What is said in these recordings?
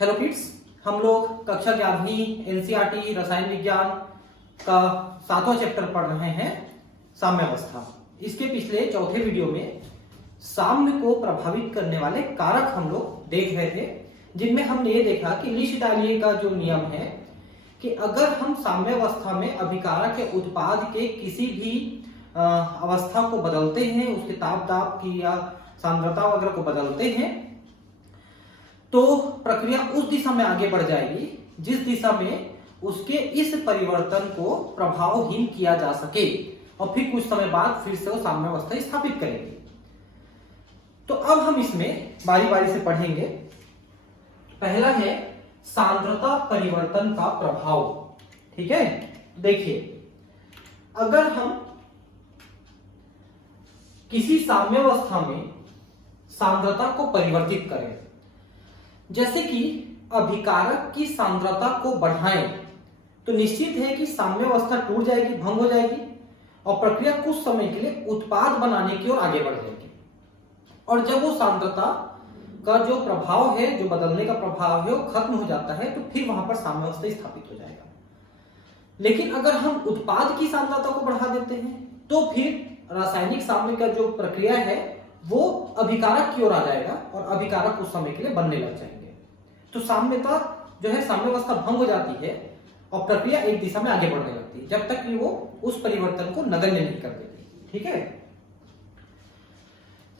Hello kids, हम लोग कक्षा 11वीं एनसीईआरटी रसायन विज्ञान का 7वां चैप्टर पढ़ रहे हैं, साम्यावस्था। इसके पिछले चौथे वीडियो में साम्य को प्रभावित करने वाले कारक हम लोग देख रहे थे, जिनमें हमने ये देखा कि ली शितालिये का जो नियम है कि अगर हम साम्यावस्था में अभिकारक के उत्पाद के किसी भी अवस्था को बदलते हैं, उसके ताप दाब की या सांद्रता वगैरह को बदलते हैं, तो प्रक्रिया उस दिशा में आगे बढ़ जाएगी जिस दिशा में उसके इस परिवर्तन को प्रभावहीन किया जा सके और फिर कुछ समय बाद फिर से वो साम्यावस्था स्थापित करेगी। तो अब हम इसमें बारी बारी से पढ़ेंगे। पहला है सांद्रता परिवर्तन का प्रभाव। ठीक है, देखिए, अगर हम किसी साम्यावस्था में सांद्रता को परिवर्तित करें, जैसे कि अभिकारक की सांद्रता को बढ़ाएं, तो निश्चित है कि साम्यावस्था टूट जाएगी, भंग हो जाएगी और प्रक्रिया कुछ समय के लिए उत्पाद बनाने की ओर आगे बढ़ जाएगी। और जब वो सांद्रता का जो प्रभाव है, जो बदलने का प्रभाव है, वो खत्म हो जाता है, तो फिर वहां पर साम्यावस्था स्थापित हो जाएगा। लेकिन अगर हम उत्पाद की सांद्रता को बढ़ा देते हैं, तो फिर रासायनिक साम्य का जो प्रक्रिया है वो अभिकारक की ओर आ जाएगा और अभिकारक कुछ समय के लिए बनने लग जाएंगे। तो साम्यता जो है, साम्यावस्था भंग हो जाती है और प्रक्रिया एक दिशा में आगे बढ़ने लगती है, जब तक कि वो उस परिवर्तन को नगण्य नहीं कर देती। ठीक है,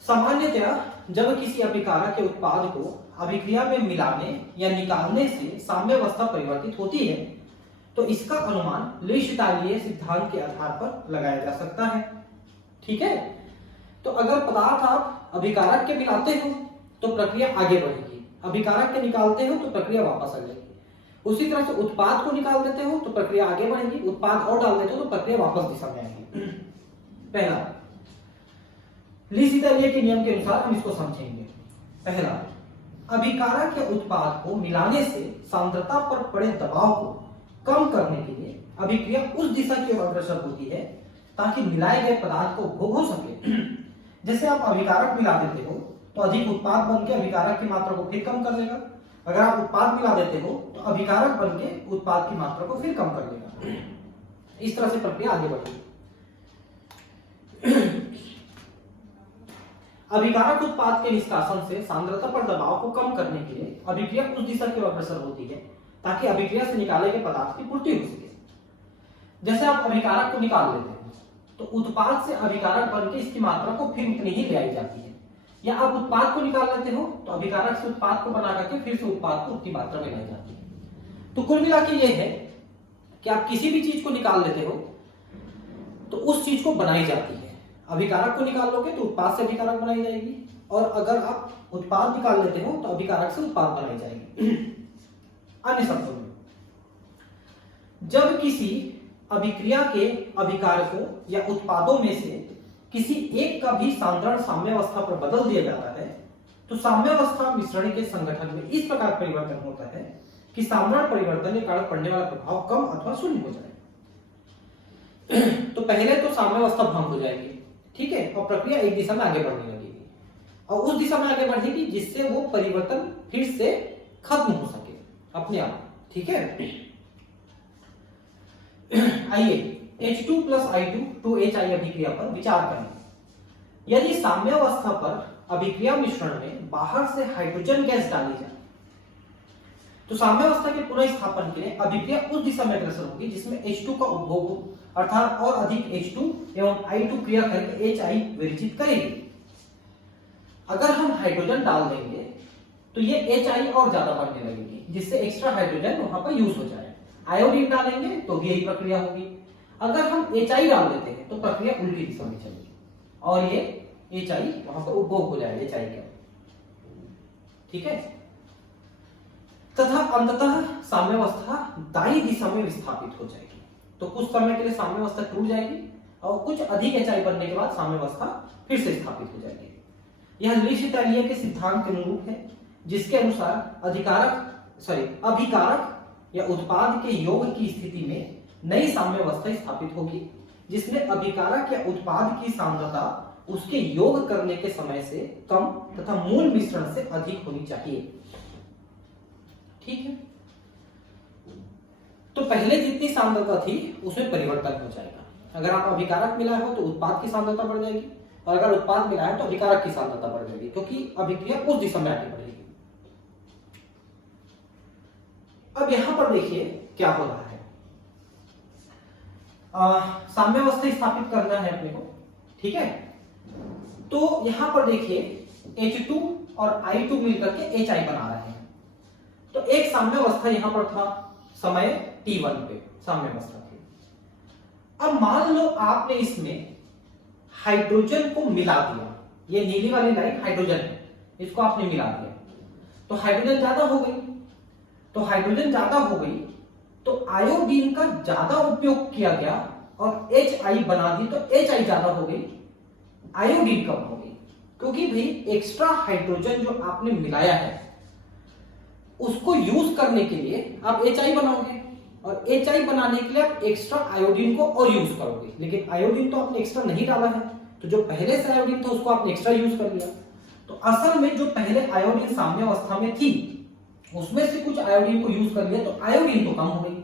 सामान्यतया जब किसी अभिकारक के उत्पाद को अभिक्रिया में मिलाने या निकालने से साम्यावस्था परिवर्तित होती है, तो इसका अनुमान ली शितालिये सिद्धांत के आधार पर लगाया जा सकता है। ठीक है, तो अगर पदार्थ आप अभिकारक के मिलाते हो तो प्रक्रिया आगे बढ़ेगी, अभिकारक के निकालते हो तो प्रक्रिया वापस आ जाएगी। उसी तरह से उत्पाद को निकाल देते हो तो प्रक्रिया आगे बढ़ेगी, उत्पाद और डाल देते हो तो प्रक्रिया वापस दिशा में आएगी। पहला, ली शितालिये के नियम के अनुसार हम इसको समझेंगे। पहला, अभिकारक के उत्पाद को मिलाने से सांद्रता पर पड़े दबाव को कम करने के लिए अभिक्रिया उस दिशा की ओर अग्रसर होती है ताकि मिलाए गए पदार्थ को उपभोग हो सके। जैसे आप अभिकारक मिला देते हो तो अधिक उत्पाद बन के अभिकारक की मात्रा को फिर कम कर देगा। अगर आप उत्पाद मिला देते हो तो अभिकारक बन के उत्पाद की मात्रा को फिर कम कर देगा। इस तरह से प्रक्रिया आगे बढ़ेगी। अभिकारक उत्पाद के निष्कासन से सांद्रता पर दबाव को कम करने के लिए अभिक्रिया उस दिशा की ओर अग्रसर होती है ताकि अभिक्रिया से निकाले गए पदार्थ की पूर्ति हो सके। जैसे आप अभिकारक को निकाल लेते हो तो उत्पाद से अभिकारक बनके इसकी मात्रा को फिर उतनी ही ले आई जाती है, या आप उत्पाद को निकाल लेते हो तो अभिकारक से उत्पाद को बना करके फिर से उत्पाद को उतनी मात्रा में लाई जाती है। तो कुल मिला के ये है कि आप किसी भी चीज को निकाल लेते हो तो उस चीज को बनाई जाती है। अभिकारक को निकाल लोगे तो उत्पाद से अभिकारक बनाई जाएगी, और अगर आप उत्पाद निकाल लेते हो तो अभिकारक से उत्पाद बनाई जाएगी। अन्य शब्दों में, जब किसी अभिक्रिया के अभिकारकों या उत्पादों में से किसी एक का भी सांद्रण साम्यावस्था पर बदल दिया जाता है, तो साम्यावस्था मिश्रण के संगठन में इस प्रकार परिवर्तन होता है कि सांद्रण परिवर्तन के कारण पड़ने वाला प्रभाव कम अथवा शून्य हो जाए। तो पहले तो साम्यावस्था भंग हो जाएगी, ठीक है, और प्रक्रिया एक दिशा में आगे बढ़ने लगेगी और उस दिशा में आगे बढ़ेगी जिससे वो परिवर्तन फिर से खत्म हो सके अपने आप। ठीक है, आइए H2 + I2 2HI अभिक्रिया पर विचार करें। यदि साम्यावस्था पर अभिक्रिया मिश्रण में बाहर से हाइड्रोजन गैस डाली जाए तो साम्यावस्था के पुनः स्थापन के लिए अभिक्रिया उस दिशा में अग्रसर होगी जिसमें H2 का उपभोग हो, अर्थात और अधिक H2 एवं I2 क्रिया करके HI विरचित करेगी। अगर हम हाइड्रोजन डाल देंगे तो ये HI और ज्यादा बढ़ने लगेगी, जिससे एक्स्ट्रा हाइड्रोजन वहां पर यूज हो जाए। आयोडीन डालेंगे तो भी यही प्रक्रिया होगी। अगर हम HI डाल देते हैं तो प्रक्रिया उल्टी दिशा में चलेगी और ये HI वहां पर उपभोग हो जाएगा HI का। ठीक है, तथा अंततः साम्यावस्था दायीं दिशा में विस्थापित हो जाएगी। तो कुछ समय के लिए साम्यावस्था टूट जाएगी और कुछ अधिक HI बनने के बाद साम्यावस्था फिर से स्थापित हो जाएगी। यह ली शितालिये के सिद्धांत के अनुरूप है, जिसके अनुसार अभिकारक या उत्पाद के योग की स्थिति में नई साम्यावस्था स्थापित होगी, जिसमें अभिकारक या उत्पाद की सांद्रता उसके योग करने के समय से कम तथा मूल मिश्रण से अधिक होनी चाहिए। ठीक है, तो पहले जितनी सांद्रता थी उसमें परिवर्तन हो जाएगा। अगर आप अभिकारक मिलाए हो तो उत्पाद की सांद्रता बढ़ जाएगी, और अगर उत्पाद मिला है तो अभिकारक की सांद्रता बढ़ जाएगी, क्योंकि अभिक्रिया उस दिशा में आगे बढ़ेगी। अब यहां पर देखिए क्या हो रहा है, साम्यावस्था स्थापित करना है अपने को, ठीक है। तो यहां पर देखिए H2 और I2 मिलकर के HI बना रहे हैं। तो एक साम्यावस्था यहां पर था समय T1 पे साम्यावस्था थी। अब मान लो आपने इसमें हाइड्रोजन को मिला दिया, ये नीली वाली लाइन हाइड्रोजन है, इसको आपने मिला दिया, तो हाइड्रोजन ज्यादा हो गई। तो हाइड्रोजन ज्यादा हो गई तो आयोडीन का ज्यादा उपयोग किया गया और HI बना दी, तो HI ज्यादा हो गई, आयोडीन कम हो गई, क्योंकि भाई एक्स्ट्रा हाइड्रोजन जो आपने मिलाया है उसको यूज करने के लिए आप HI बनाओगे, और HI बनाने के लिए आप एक्स्ट्रा आयोडीन को और यूज करोगे, लेकिन आयोडीन तो आपने एक्स्ट्रा नहीं डाला है, तो जो पहले से आयोडीन था उसको आपने एक्स्ट्रा यूज कर लिया। तो असल में जो पहले आयोडीन साम्यावस्था में थी उसमें से कुछ आयोडीन को यूज कर लिया, तो आयोडीन तो कम हो गई।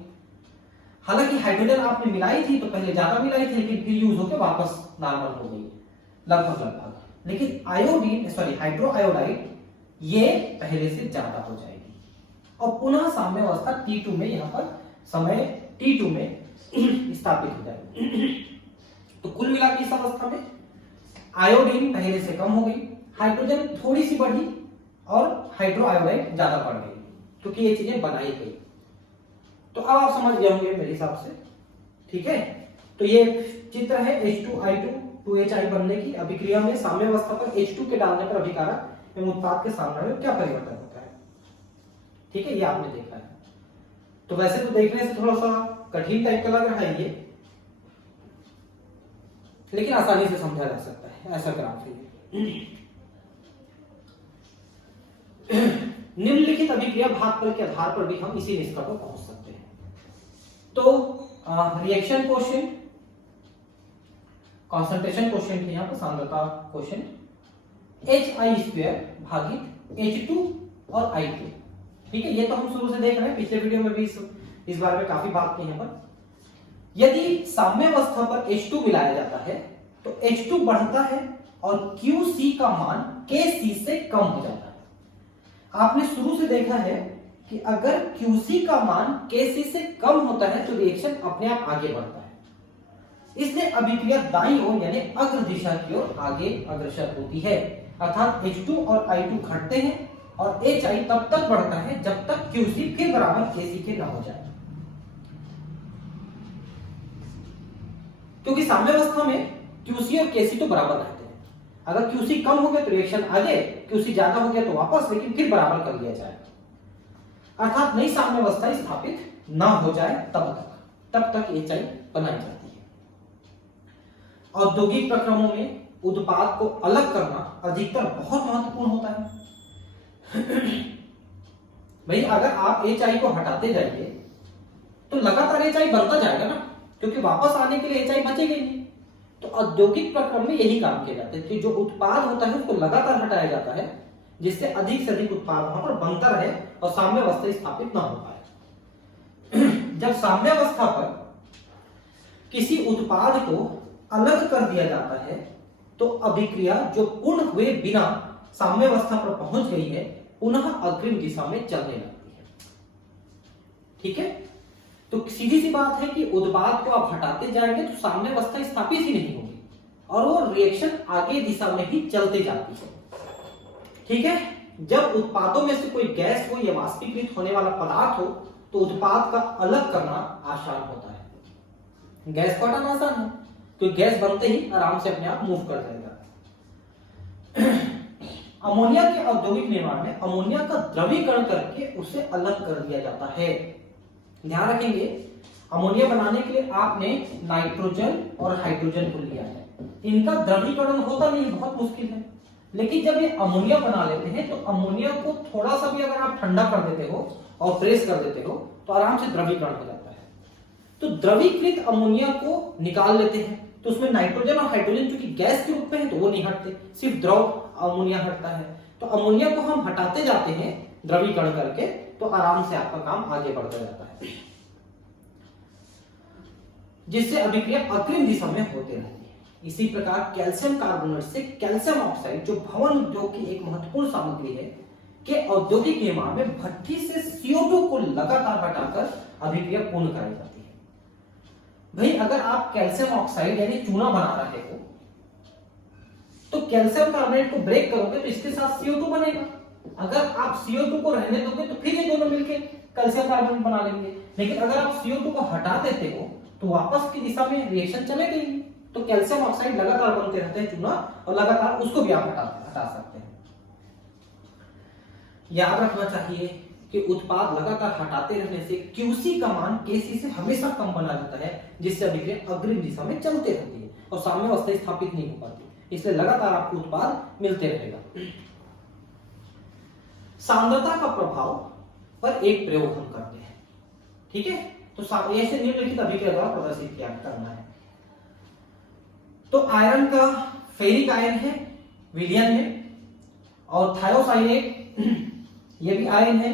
हालांकि हाइड्रोजन आपने मिलाई थी तो पहले ज्यादा मिलाई थी, लेकिन फिर यूज होकर वापस नॉर्मल हो गई लगभग, लेकिन आयोडीन सॉरी हाइड्रो आयोडाइड ये पहले से ज्यादा हो जाएगी, और पुनः साम्यावस्था T2 में यहां पर समय T2 में स्थापित हो जाएगी। तो कुल मिला के इस अवस्था में आयोडीन पहले से कम हो गई, हाइड्रोजन थोड़ी सी बढ़ी और हाइड्रो आयोडाइड ज्यादा बढ़ गई, क्योंकि ये चीजें बनाई गई। तो अब आप समझ गए होंगे मेरे हिसाब से, ठीक है। तो ये चित्र है H2I2 2HI बनने की अभिक्रिया में साम्यावस्था पर H2 के डालने पर अभिकारक एवं उत्पाद के सामने में क्या परिवर्तन होता है, ठीक है, ये आपने देखा है। तो वैसे तो देखने से थोड़ा सा कठिन टाइप का लग रहा है ये, लेकिन आसानी से समझा जा सकता है, ऐसा ग्राफ है। निम्नलिखित अभिक्रिया भागफल के आधार पर भी हम इसी निष्कर्ष पर पहुंच सकते हैं। तो रिएक्शन कोशेंट, कंसंट्रेशन कोशेंट है यहां पर, सांद्रता कोशेंट HI² भागित H2 और I2, ठीक है। ये तो हम शुरू से देख रहे हैं, पिछले वीडियो में भी इस बारे में काफी बात की है। पर यदि साम्यावस्था पर H2 मिलाया जाता है तो H2 बढ़ता है और QC का मान KC से कम हो जाता है। आपने शुरू से देखा है कि अगर QC का मान KC से कम होता है तो रिएक्शन अपने आप आगे बढ़ता है, इसलिए अभिक्रिया दाईं ओर यानी अग्र दिशा की ओर आगे अग्रसर होती है, अर्थात H2 और I2 घटते हैं और HI तब तक बढ़ता है जब तक QC फिर बराबर KC के ना हो जाए, क्योंकि साम्यावस्था में QC और KC तो बराबर रहते हैं। अगर QC कम हो गया तो रिएक्शन आगे, QC ज्यादा हो गया तो वापस, लेकिन फिर बराबर कर लिया जाए, अर्थात नई साम्यावस्था स्थापित ना हो जाए तब तक HI बनाई जाती है। औद्योगिक प्रक्रमों में उत्पाद को अलग करना अधिकतर बहुत महत्वपूर्ण होता है। भाई अगर आप HI को हटाते जाइए तो लगातार HI बढ़ता जाएगा ना, क्योंकि वापस आने के लिए HI बचेगा ही नहीं। तो औद्योगिक प्रक्रम में यही काम किया जाता है कि जो उत्पाद होता है उसको लगातार हटाया जाता है, जिससे अधिक से अधिक उत्पाद वहां पर बनता रहे और साम्यावस्था स्थापित ना हो पाए। जब साम्यावस्था पर किसी उत्पाद को अलग कर दिया जाता है तो अभिक्रिया जो पूर्ण हुए बिना साम्यावस्था पर पहुंच गई है पुनः अग्रिम दिशा में चलने लगती है, ठीक है। तो सीधी सी बात है कि उत्पाद को आप हटाते जाएंगे तो साम्यावस्था स्थापित ही नहीं होगी और वो रिएक्शन आगे दिशा में ही चलते जाती है, ठीक है। जब उत्पादों में से कोई गैस हो या वाष्पीकृत होने वाला पदार्थ हो तो उत्पाद का अलग करना आसान होता है। गैस को हटाना आसान है क्योंकि गैस बनते ही आराम से अपने आप मूव कर जाएगा। अमोनिया के औद्योगिक निर्माण में अमोनिया का द्रवीकरण करके उसे अलग कर दिया जाता है। ध्यान रखेंगे, अमोनिया बनाने के लिए आपने नाइट्रोजन और हाइड्रोजन को लिया है, इनका द्रवीकरण होता नहीं, बहुत मुश्किल है। लेकिन जब ये अमोनिया बना लेते हैं तो अमोनिया को थोड़ा सा भी अगर आप ठंडा कर देते हो और प्रेस कर देते हो तो आराम से द्रवीकरण हो जाता है। तो द्रवीकृत अमोनिया को निकाल लेते हैं तो उसमें नाइट्रोजन और हाइड्रोजन चूंकि गैस के रूप में है तो वो नहीं हटते, सिर्फ द्रव अमोनिया हटता है। तो अमोनिया को हम हटाते जाते हैं द्रवीकरण करके, तो आराम से आपका काम आगे बढ़ता जाता है, जिससे अभिक्रिया अग्रिम दिशा में होते रहती है। इसी प्रकार कैल्शियम कार्बोनेट से कैल्शियम ऑक्साइड, जो भवन उद्योग की एक महत्वपूर्ण सामग्री है, के औद्योगिक निर्माण में भट्ठी से CO2 को लगातार हटाकर अभिक्रिया पूर्ण कराई जाती है। भाई अगर आप कैल्शियम ऑक्साइड यानी चूना बना रहे हो, तो कैल्शियम कार्बोनेट को ब्रेक करोगे तो इसके साथ CO2 बनेगा। अगर आप CO2 को रहने दोगे तो फिर ये दोनों मिलके कैल्शियम कार्बोनेट बना लेंगे। लेकिन अगर आप CO2 को हटा देते हो तो वापस की दिशा में रिएक्शन चलेगी। तो कैल्शियम ऑक्साइड लगातार बनते रहते हैं चूना, और लगातार उसको भी आप हटा सकते हैं। याद रखना चाहिए कि उत्पाद लगातार हटाते रहने से QC का मान KC से हमेशा कम बना रहता है, जिससे अभिक्रिया अग्रिम दिशा में चलते रहती है और साम्यावस्था स्थापित नहीं हो पाती। इसलिए लगातार आपको उत्पाद मिलते रहेगा। सांद्रता का प्रभाव पर एक प्रयोग हम करते हैं, ठीक है। तो ऐसे निम्नलिखित अभिक्रिया द्वारा प्रदर्शित किया करना है। तो आयरन का फेरिक आयन है विलयन में, और थायोसाइनेट ये भी आयन है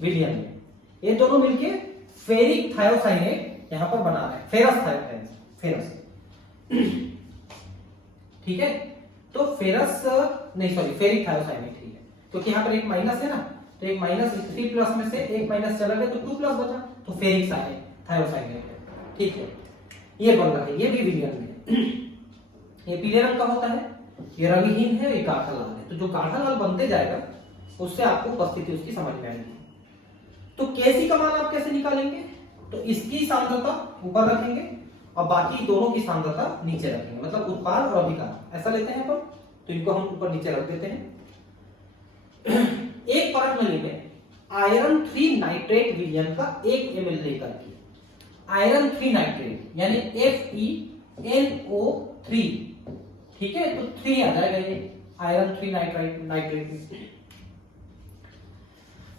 विलयन में। ये दोनों मिलके फेरिक थायोसाइनेट यहां पर बना रहे हैं, फेरस थायोसाइनेट, फेरस, ठीक है। तो फेरस नहीं, सॉरी, फेरिक थायोसाइनेट, ठीक है, क्योंकि यहां पर एक माइनस है ना, तो एक माइनस 3 प्लस में से एक माइनस चला गया तो 2 प्लस बचा, तो फेरिक थायोसाइनेट है, ठीक है। ये बन रहा है, ये भी विलयन में। ये पीले रंग का होता है, ये रंगहीन है, ये गाढ़ा लाल है। तो जो गाढ़ा लाल बनते जाएगा उससे आपको उपस्थिति उसकी समझ में आएगी। तो KC का मान आप कैसे निकालेंगे? तो इसकी सांद्रता ऊपर रखेंगे और बाकी दोनों की सांद्रता नीचे रखेंगे, मतलब उत्पाद और अभिकार ऐसा लेते हैं अपन। तो इनको हम ऊपर नीचे रख देते हैं। एक परत नली में आयरन 3 नाइट्रेट विलयन का 1 ml लेकर के, आयरन 3 नाइट्रेट यानी FeNO3, ठीक है, तो 3 आ जाएगा ये आयरन 3 नाइट्रेट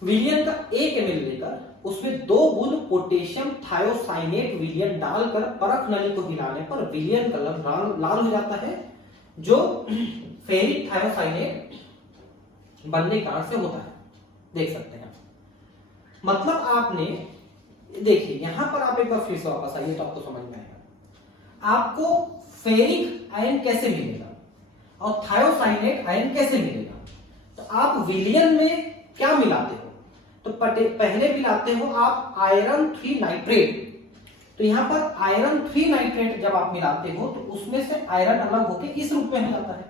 विलयन का 1 ml लेकर उसमें 2 बूंद पोटेशियम थायोसाइनेट विलयन डालकर परख नली को हिलाने पर विलयन कलर लाल हो जाता है, जो फेरिक थायोसाइनेट बनने कारण से होता है। देख सकते हैं, मतलब आपने देखिए यहां पर आप एक बार फिर से वापस आइए तो आपको समझ में आएगा। आपको फेरिक आयन कैसे मिलेगा और थायोसाइनेट आयन कैसे मिलेगा? तो आप विलयन में क्या मिलाते हो? तो पहले मिलाते हो आप आयरन 3 नाइट्रेट। तो यहां पर आयरन 3 नाइट्रेट जब आप मिलाते हो तो उसमें से आयरन अलग होकर इस रूप में हो जाता है,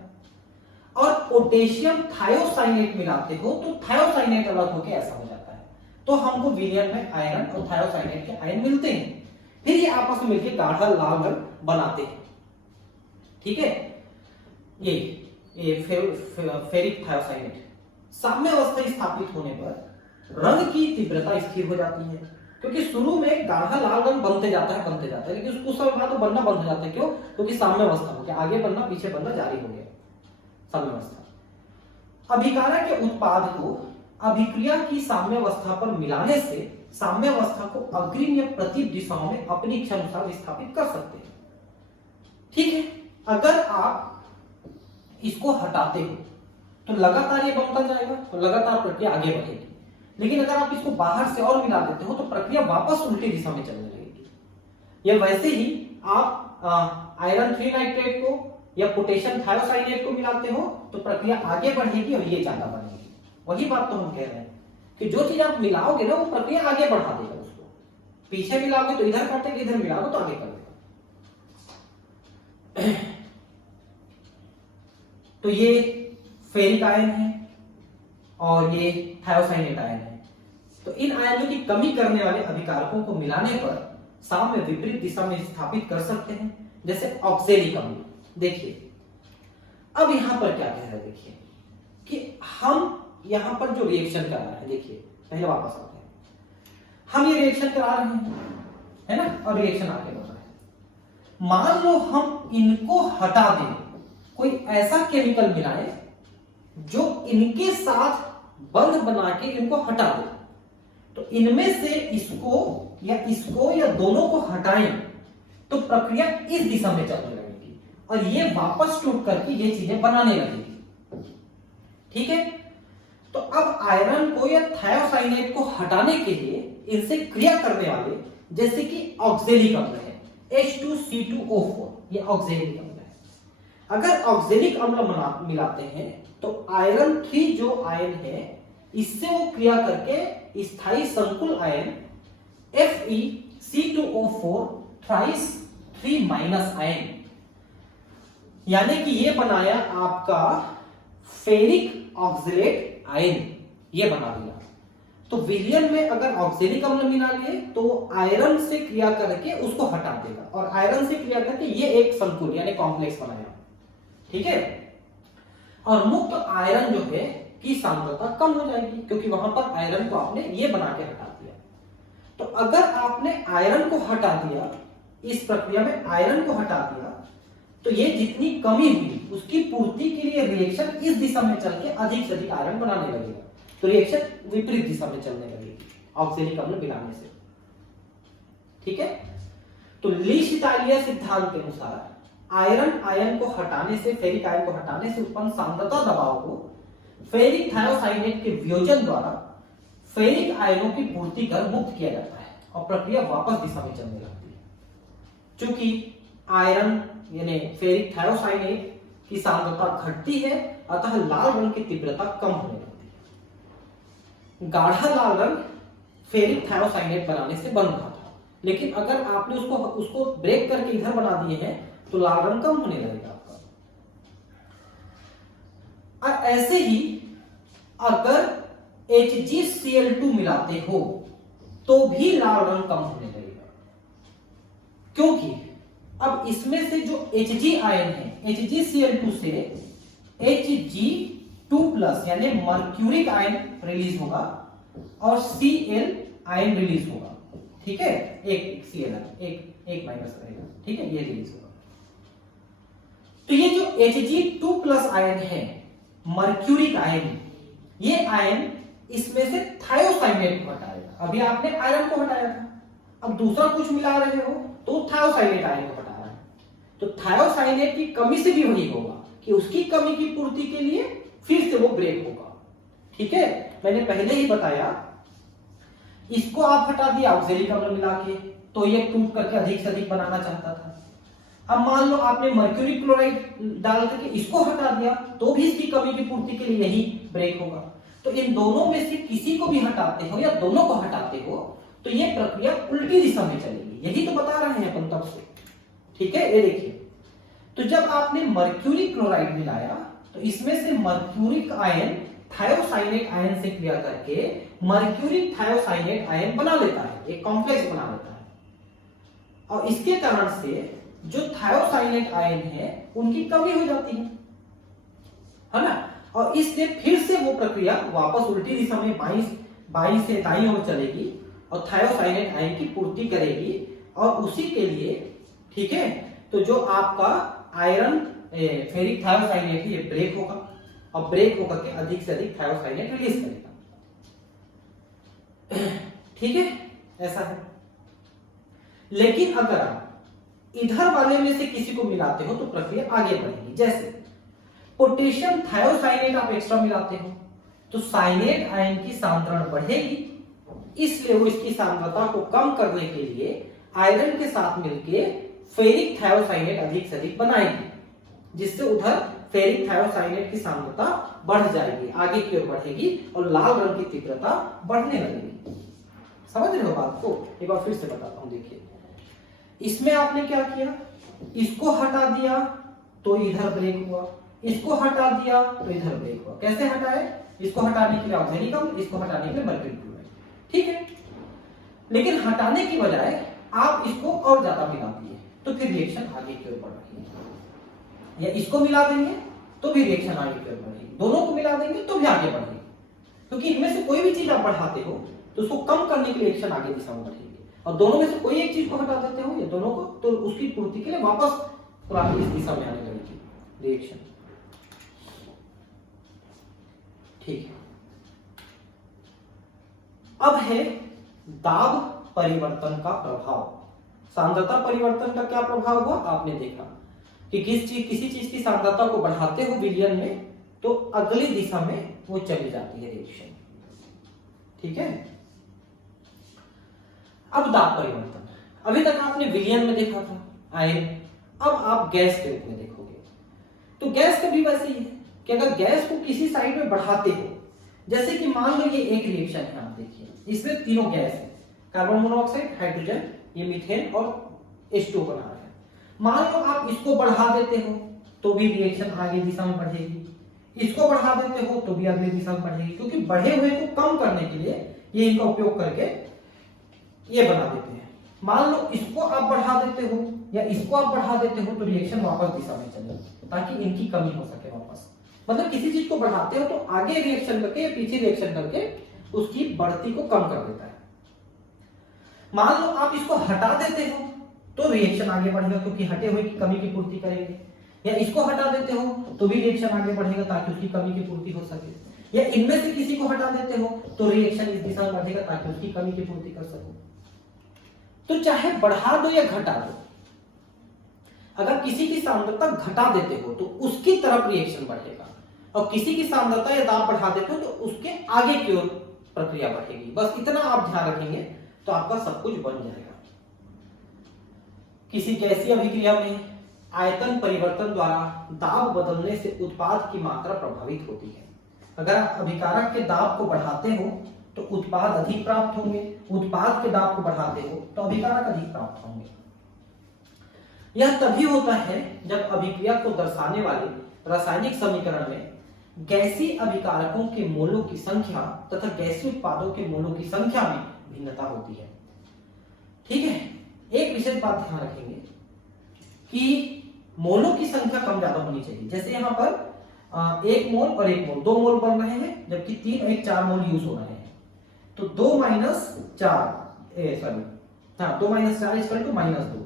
और पोटेशियम थायोसाइनेट मिलाते हो तो थायोसाइनेट अलग होकर ऐसा हो जाता है। तो हमको विलयन में आयरन और थायोसाइनेट के आयन मिलते हैं, फिर ये आपस में मिलकर गाढ़ा लाल रंग बनाते हैं, ठीक है। ये फेरिक थायोसाइनेट साम्यावस्था स्थापित होने पर रंग की तीव्रता स्थिर हो जाती है, क्योंकि शुरू में गाढ़ा लाल रंग बनते जाता है, लेकिन कुछ समय बाद तो बनना बंद हो जाता है। क्यों? क्योंकि साम्यावस्था हो गया, आगे बनना पीछे बनना जारी हो गया, साम्यावस्था। अभिकारा के उत्पाद को अभिक्रिया की साम्यावस्था पर मिलाने से साम्यावस्था को अग्रिम या प्रतिप दिशाओं में अपनी इच्छा अनुसार विस्थापित कर सकते हैं, ठीक है। अगर आप इसको हटाते हो तो लगातार ये बनता जाएगा, तो लगातार प्रक्रिया आगे बढ़ेगी। लेकिन अगर आप इसको बाहर से और मिला देते हो तो प्रक्रिया वापस उल्टी दिशा में चलने लगेगी। या वैसे ही आप आयरन 3 नाइट्रेट को या पोटेशियम थायोसाइनेट को मिलाते हो तो प्रक्रिया आगे बढ़ेगी और ये ज्यादा बढ़ेगी। वही बात तो हम कह रहे हैं कि जो चीज आप मिलाओगे ना वो प्रक्रिया आगे बढ़ा देगा उसको। पीछे मिलाओगे तो इधर काटेगा, इधर मिलाओगे तो आगे कर देगा। तो ये फेरिक आयन है और ये थायोसाइनेट आयन है। तो इन आयनों की कमी करने वाले अभिकारकों को मिलाने पर साम्य विपरीत दिशा में स्थापित कर सकते हैं, जैसे ऑक्जेलिक अम्ल। देखिए अब यहां पर क्या कह रहे हैं, देखिए कि हम यहां पर जो रिएक्शन करा रहे हैं, देखिए पहले वापस आते हैं, हम ये रिएक्शन करा रहे हैं, है ना, और रिएक्शन आगे बढ़ रहा है। मान लो हम इनको हटा दें, कोई ऐसा केमिकल मिलाए जो इनके साथ बंध बना के इनको हटा दे, तो इनमें से इसको या दोनों को हटाएं तो प्रक्रिया इस दिशा में चलने लगेगी और ये वापस टूट करके ये चीजें बनाने लगेगी, ठीक है। तो अब आयरन को या थायोसाइनेट को हटाने के लिए इनसे क्रिया करने वाले जैसे कि ऑक्जेलिक अम्ल है H2C2O4, ये ऑक्जेलिक अम्ल है। अगर ऑक्जेलिक अम्ल मिलाते हैं तो आयरन 3 जो आयन है इससे वो क्रिया करके स्थायी संकुल ion FeC2O4 thrice 3 minus ion, यानी कि ये बनाया आपका फेरिक ऑक्जेलेट आयन, ये बना दिया। तो विलयन में अगर ऑक्जेलिक अम्ल मिला लिए तो आयरन से क्रिया करके उसको हटा देगा, और आयरन से क्रिया करके ये एक संकुल यानी कॉम्प्लेक्स बनाया, ठीक है। और मुक्त आयरन जो है की सांद्रता कम हो जाएगी क्योंकि वहां पर आयरन को आपने ये बना के हटा दिया। तो अगर आपने आयरन को हटा दिया, इस प्रक्रिया में आयरन को हटा दिया, तो ये जितनी कमी हुई उसकी पूर्ति के लिए रिएक्शन इस दिशा में चल के अधिक से अधिक आयरन बनाने लगेगा। तो रिएक्शन विपरीत दिशा में चलने लगेगी ऑक्जेलिक अम्ल मिलाने से, ठीक है। तो ली-शितालिया सिद्धांत के अनुसार आयरन आयन को हटाने से, फेरिक आयन को हटाने से उत्पन्न सांद्रता दबाव को फेरिक थायोसाइनेट के वियोजन द्वारा फेरिक आयनों की पूर्ति कर मुक्त किया जाता है और प्रक्रिया वापस दिशा में चलने लगती है। चूंकि आयरन यानी फेरिक थायोसाइनेट की सांद्रता घटती है, अतः लाल रंग की तीव्रता कम होने लगती है। गाढ़ा लाल रंग फेरिक थायोसाइनेट बनाने से बन रहा था, लेकिन अगर आपने उसको ब्रेक करके इधर बना दिए हैं तो लाल रंग कम होने लगेगा आपका। और ऐसे ही अगर HgCl2 मिलाते हो तो भी लाल रंग कम होने लगेगा, क्योंकि अब इसमें से जो Hg आयन है, HgCl2 से Hg2+ यानी मर्क्यूरिक आयन रिलीज होगा और Cl आयन रिलीज होगा, ठीक है। एक Cl एक माइनस रहेगा, ठीक है, ये रिलीज होगा। तो ये जो Hg2+ आयन है, मर्क्यूरिक आयन, ये आयन इसमें से थायोसाइनेट को हटाएगा। अभी आपने आयरन को हटाया था, अब दूसरा कुछ मिला रहे हो तो थायोसाइनेट आयन को हटा रहा है। तो थायोसाइनेट की कमी से भी वही होगा कि उसकी कमी की पूर्ति के लिए फिर से वो ब्रेक होगा, ठीक है। मैंने पहले ही बताया, इसको आप हटा दिया ऑक्जेलिक अम्ल मिला के तो ये टूट करके अधिक से अधिक बनाना चाहता था। अब मान लो आपने मर्क्यूरी क्लोराइड डाल करके इसको हटा दिया तो भी इसकी कमी की पूर्ति के लिए यही ब्रेक होगा। तो इन दोनों में से किसी को भी हटाते हो या दोनों को हटाते हो तो ये प्रक्रिया उल्टी दिशा में चलेगी, यही तो बता रहे हैं अपन तब से, ठीक है। ये देखिए, तो जब आपने मर्क्यूरी क्लोराइड मिलाया तो इसमें से मर्क्यूरिक आयन थायोसाइनेट आयन से क्रिया करके मर्क्यूरिक थायोसाइनेट आयन बना लेता है, एक कॉम्प्लेक्स बना लेता है, और इसके कारण से जो थायोसाइनेट आयन है उनकी कमी हो जाती है ना। और इससे फिर से वो प्रक्रिया वापस उल्टी दिशा में बाईं से दाईं ओर चलेगी और थायोसाइनेट आयन की पूर्ति करेगी, और उसी के लिए, ठीक है, तो जो आपका आयरन फेरिक थायोसाइनेट है ये ब्रेक होगा, और ब्रेक होकर के अधिक से अधिक थायोसाइनेट रिलीज करेगा, ठीक है, ऐसा है। लेकिन अगर आप इधर वाले में से किसी को मिलाते हो तो प्रक्रिया आगे बढ़ेगी। जैसे पोटेशियम थायोसाइनेट आप एक्स्ट्रा मिलाते हो तो साइनेट आयन की सांद्रण बढ़ेगी, इसलिए वो इसकी सांद्रता को कम करने के लिए आयरन के साथ मिलके फेरिक थायोसाइनेट अधिक से अधिक बनाएगी, जिससे उधर फेरिक थायोसाइनेट की सांद्रता बढ़ जाएगी, आगे की ओर बढ़ेगी और लाल रंग की तीव्रता बढ़ने लगेगी। समझ रहे हो बात को? एक बार फिर से बताता हूं, देखिए इसमें आपने क्या किया, इसको हटा दिया तो इधर ब्रेक हुआ, इसको हटा दिया तो इधर ब्रेक हुआ। कैसे हटाए? इसको हटाने के लिए ऑक्जेलिक अम्ल, इसको हटाने के लिए मर्क्यूरी क्लोराइड, ठीक है। लेकिन हटाने की बजाय आप इसको और ज्यादा मिला दिए तो फिर रिएक्शन आगे की ओर बढ़ रही है, या इसको मिला देंगे तो भी रिएक्शन आगे की ओर बढ़ेगी, दोनों को मिला देंगे तो भी आगे बढ़ेगी, क्योंकि इनमें से कोई भी चीज आप बढ़ाते हो तो उसको कम करने के लिए रिएक्शन आगे दिशा में बढ़ेगी, और दोनों में से कोई एक चीज को हटा देते हो या दोनों को, तो उसकी पूर्ति के लिए वापस पुरानी इस दिशा में आने लगेगी रिएक्शन, ठीक है। अब है दाब परिवर्तन का प्रभाव। सांद्रता परिवर्तन का क्या प्रभाव हुआ आपने देखा कि किसी चीज की सांद्रता को बढ़ाते हो विलयन में तो अगली दिशा में वो चली जाती है रिएक्शन। ठीक है। अब दाब परिवर्तन, अभी तक आपने विलयन में देखा था आयन, अब आप गैस के रूप में देखोगे। तो गैस का भी वैसे ही है कि अगर गैस को किसी साइड में बढ़ाते हो, जैसे कि मान लो ये एक रिएक्शन है, आप देखिए इसमें तीनों गैस है, कार्बन मोनोऑक्साइड, हाइड्रोजन, ये मीथेन और H2 बना रहे हैं। मान लो आप इसको बढ़ा देते हो तो भी रिएक्शन आगे दिशा में बढ़ेगी, इसको बढ़ा देते हो तो भी अगली दिशा में बढ़ेगी, क्योंकि बढ़े हुए को कम करने के लिए ये इनका उपयोग करके ये बना देते हैं। मान लो इसको आप बढ़ा देते हो या इसको आप बढ़ा देते हो तो रिएक्शन वापस दिशा में चलेगी, ताकि इनकी कमी हो सके वापस। मतलब किसी चीज को बढ़ाते हो तो आगे रिएक्शन करके या पीछे रिएक्शन करके उसकी बढ़ती को कम कर देता है। मान लो आप इसको हटा देते हो तो रिएक्शन आगे बढ़ेगा, क्योंकि हटे हुए की कमी की पूर्ति करेंगे, या इसको हटा देते हो तो भी रिएक्शन आगे बढ़ेगा ताकि उसकी कमी की पूर्ति हो सके, या इनमें से किसी को हटा देते हो तो रिएक्शन इस दिशा में बढ़ेगा ताकि उसकी कमी की पूर्ति कर सको। तो चाहे बढ़ा दो या घटा दो, अगर किसी की सांद्रता घटा देते हो तो उसकी तरफ रिएक्शन बढ़ेगा, और किसी की सांद्रता या दाब बढ़ा देते हो तो उसके आगे की ओर प्रक्रिया बढ़ेगी। बस इतना आप ध्यान रखेंगे तो आपका सब कुछ बन जाएगा। किसी गैसीय अभिक्रिया में आयतन परिवर्तन द्वारा दाब बदलने से उत्पाद की मात्रा प्रभावित होती है। अगर आप अभिकारक के दाब को बढ़ाते हो तो उत्पाद अधिक प्राप्त होंगे, उत्पाद के दाब को बढ़ाते हो तो अभिकारक अधिक प्राप्त होंगे। यह तभी होता है जब अभिक्रिया को दर्शाने वाले रासायनिक समीकरण में गैसीय अभिकारकों के मोलों की संख्या तथा गैसीय उत्पादों के मोलों की संख्या में भिन्नता होती है। ठीक है। एक विशेष बात ध्यान रखेंगे कि मोलों की संख्या कम ज्यादा होनी चाहिए। जैसे यहाँ पर 1 मोल और 1 मोल, 2 मोल बन रहे हैं, जबकि 3 और 4 मोल यूज हो रहे हैं। तो 2 - 4 -2,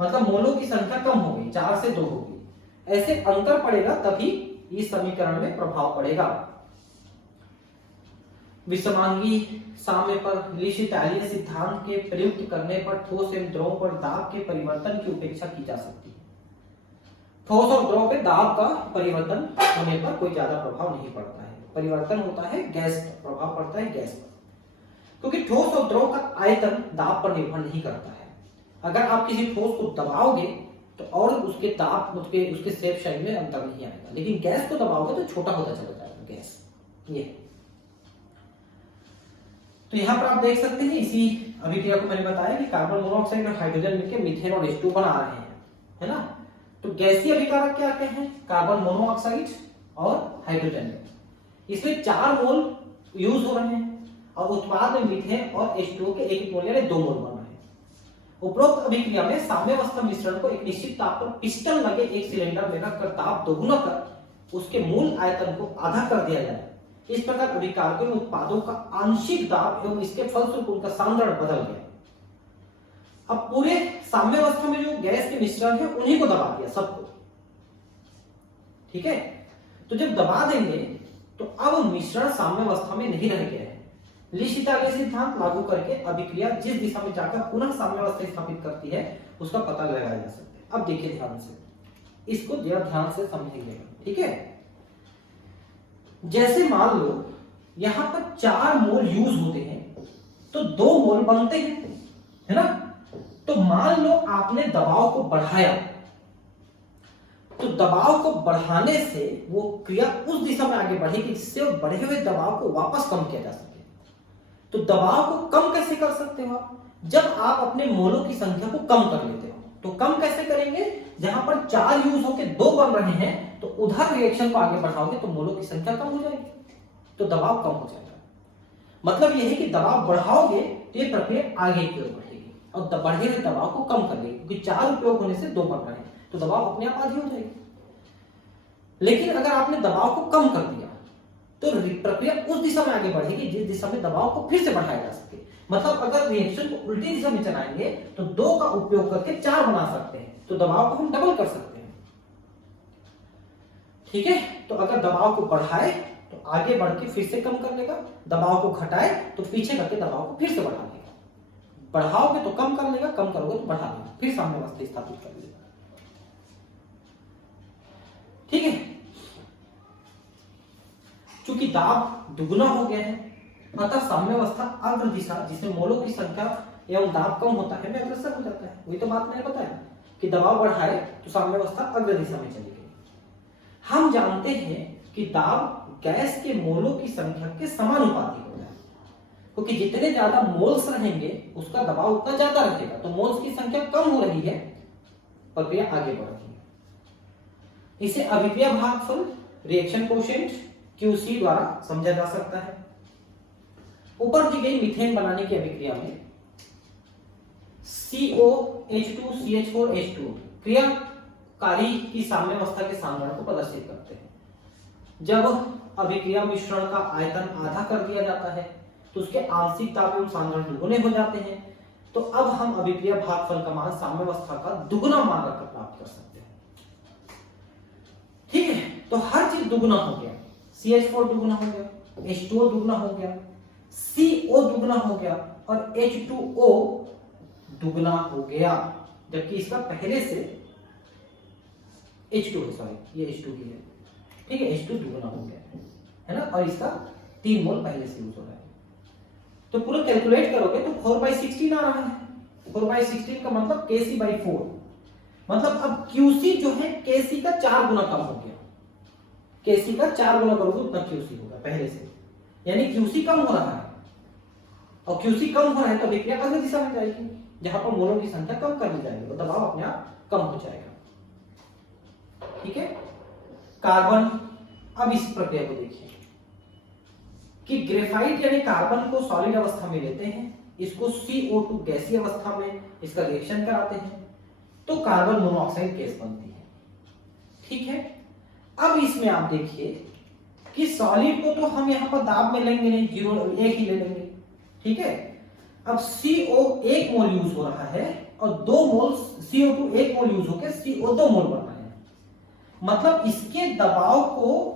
मतलब मोलों की संख्या कम हो गई, 4 से 2 हो गई। ऐसे अंतर पड़ेगा तभी इस समीकरण में प्रभाव पड़ेगा। विषमांगी साम्य पर लीश-इटालियन सिद्धांत के प्रयुक्त करने पर ठोस एवं द्रव पर दाब के परिवर्तन की उपेक्षा की जा सकती है। ठोस और द्रव पे दाब का परिवर्तन होने पर कोई ज्यादा प्रभाव नहीं पड़ता है, परिवर्तन होता है गैस पर, प्रभाव पड़ता है गैस पर, क्योंकि ठोस और द्रव का आयतन दाब पर निर्भर नहीं करता है। अगर आप किसी ठोस को दबाओगे तो और उसके दाब उसके शेप साइज में अंतर नहीं आएगा, लेकिन गैस को दबाओगे तो छोटा होता चला जाएगा गैस। ये तो यहाँ पर आप देख सकते हैं, इसी अभिक्रिया को मैंने बताया कि कार्बन मोनोऑक्साइड और हाइड्रोजन मिलकर मीथेन और H2 बना रहे हैं, है ना। तो गैसीय अभिकारक क्या क्या है? कार्बन मोनोऑक्साइड और हाइड्रोजन। इसमें 4 मोल यूज हो रहे हैं और उत्पाद में मीथेन और H2 के एक मोल यानी 2 मोल बन रहे हैं। उपरोक्त अभिक्रिया में साम्यावस्था मिश्रण को एक निश्चित ताप पर पिस्टन लगे एक सिलेंडर में रखकर ताप दोगुना कर उसके मूल आयतन को आधा कर दिया जाए। इस प्रकार अभिकारकों में उत्पादों का आंशिक दाब एवं इसके फलस्वरूप उनका सांद्रण बदल गया। अब पूरे साम्यावस्था में जो गैस के मिश्रण है उन्हीं को दबा दिया सबको। ठीक है। तो जब दबा देंगे तो अब मिश्रण साम्यावस्था में नहीं रह गया है। लीश-इटालियन सिद्धांत लागू करके अभिक्रिया जिस दिशा में जाकर पुनः साम्यावस्था स्थापित करती है उसका पता लगाया जा सकता है। अब देखिए ध्यान से, इसको जरा ध्यान से समझेंगे। ठीक है। जैसे मान लो यहां पर 4 मोल यूज होते हैं तो 2 मोल बनते हैं, है ना। तो मान लो आपने दबाव को बढ़ाया, तो दबाव को बढ़ाने से वो क्रिया उस दिशा में आगे बढ़ेगी जिससे वो बढ़े हुए दबाव को वापस कम किया जा सके। तो दबाव को कम कैसे कर सकते हो आप? जब आप अपने मोलों की संख्या को कम कर लेते हो। तो कम कैसे करेंगे? जहां पर 4 यूज होकर 2 बन रहे हैं तो उधर रिएक्शन को आगे बढ़ाओगे तो मोलों की संख्या कम हो जाएगी, तो दबाव कम हो जाएगा। मतलब यह है कि दबाव बढ़ाओगे तो ये प्रक्रिया आगे की ओर बढ़ेगी और बढ़े हुए दबाव को कम कर देगी, क्योंकि 4 उपयोग होने से 2 बन रहे हैं तो दबाव अपने आप आधी हो जाएगी। लेकिन अगर आपने दबाव को कम कर दिया तो प्रक्रिया उस दिशा में आगे बढ़ेगी जिस दिशा में दबाव को फिर से बढ़ाया जा सके। मतलब अगर रिएक्शन को उल्टी दिशा में चलाएंगे तो 2 का उपयोग करके 4 बना सकते हैं, तो दबाव को हम डबल कर सकते हैं। ठीक है। तो अगर दबाव को बढ़ाए तो आगे बढ़ के फिर से कम कर लेगा, दबाव को घटाए तो पीछे करके दबाव को फिर से बढ़ा लेगा। बढ़ाओगे तो कम कर लेगा, कम करोगे तो बढ़ा लेगा, फिर साम्यावस्था स्थापित कर लेगा। ठीक है। क्योंकि दाब दुगना हो गया है, अतः साम्यावस्था अग्र दिशा जिसमें मोलों की संख्या एवं दाब कम होता है में अग्रसर हो जाता है। वही तो बात मैंने बताया कि दबाव बढ़ाए तो साम्यावस्था अग्र दिशा में चली गई। हम जानते हैं कि दाब गैस के मोलों की संख्या के समानुपाती होता है, क्योंकि जितने ज्यादा मोल्स रहेंगे उसका दबाव उतना ज्यादा रहेगा। तो मोल्स की संख्या कम हो रही है, प्रक्रिया आगे बढ़ रही है। इसे अभिक्रिया भागफल रिएक्शन कोएफिशिएंट QC द्वारा समझा जा सकता है। ऊपर दी गई मीथेन बनाने की अभिक्रिया में COH2CH4H2 क्रियाकारी की साम्यावस्था के सामरण को प्रदर्शित करते हैं। जब अभिक्रिया मिश्रण का आयतन आधा कर दिया जाता है तो उसके आंशिक ताप एवं सामरण दुगुने हो जाते हैं। तो अब हम अभिक्रिया भागफल का मान साम्यावस्था का दुगुना मान रखकर प्राप्त कर सकते हैं। ठीक है, तो हर चीज दुगुना हो गया, CH4 दुगुना हो गया, H2O दुगुना हो गया, CO दुगुना हो गया और H2O दुगुना हो गया, जबकि इसका पहले से H2 है, सॉरी ये H2 ही है। ठीक है, H2 दुगुना हो गया है ना, और इसका 3 मोल पहले से यूज हो रहा है। तो पूरा कैलकुलेट करोगे तो 4/16 आ रहा है। 4/16 का मतलब Kc/4, मतलब अब QC जो है Kc का 4 गुना कम हो गया। Kc का 4 गुना करोगे उतना QC होगा पहले से, यानी QC कम हो रहा है। और QC कम हो रहा है तो अभिक्रिया अग्र दिशा में जाएगी, जहां पर मोलों की संख्या कम कर दी जाएगी, तो दबाव अपने आप कम हो जाएगा। ठीक है, कार्बन, अब इस प्रक्रिया को देखिए कि ग्रेफाइट यानी कार्बन को सॉलिड अवस्था में लेते हैं, इसको CO2 गैसीय अवस्था में इसका रिएक्शन कराते हैं तो कार्बन मोनोऑक्साइड गैस बनती है। ठीक है, अब इसमें आप देखिए कि सॉलिड को तो हम यहां पर दाब में लेंगे नहीं, 0 1 ही ले लेंगे। ठीक है, अब CO 1 मोल यूज हो रहा है और 2 मोल CO2 1 मोल यूज होकर CO 2 मोल बन रहा है। मतलब इसके दबाव को,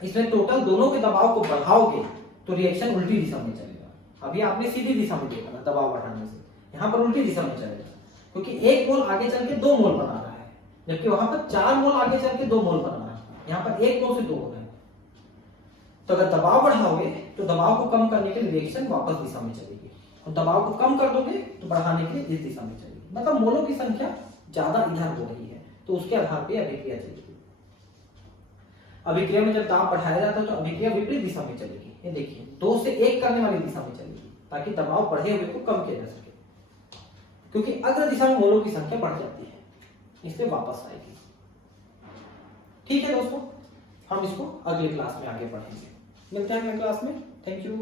इसमें टोटल दोनों के दबाव को बढ़ाओगे तो रिएक्शन उल्टी दिशा में चलेगा। अभी आपने सीधी दिशा में देखा ना दबाव बढ़ाने से, यहां पर उल्टी दिशा में चलेगा, क्योंकि 1 मोल आगे चल के 2 मोल बना रहा है, जबकि वहां पर 4 मोल आगे चल के 2 मोल बना रहा है, यहां पर 1 मोल से 2 हो रहा है। तो अगर दबाव बढ़ाओगे तो दबाव को कम करने के लिए रिएक्शन वापस दिशा में चलेगी, और दबाव को कम कर दोगे तो बढ़ाने के लिए इस दिशा में चलेगी। मतलब मोलों की संख्या ज्यादा इधर हो रही है तो उसके आधार पर अभिक्रिया चलेगी। अभिक्रिया में जब दाब बढ़ाया जाता है तो अभिक्रिया विपरीत दिशा में चलेगी। ये देखिए 2 से 1 करने वाली दिशा में चलेगी, ताकि दबाव बढ़े हुए को कम किया जा सके, क्योंकि अग्र दिशा में मोलों की संख्या बढ़ जाती है, इसलिए वापस आएगी। ठीक है दोस्तों, हम इसको अगली क्लास में आगे पढ़ेंगे। मिलते हैं अगली क्लास में। Thank you.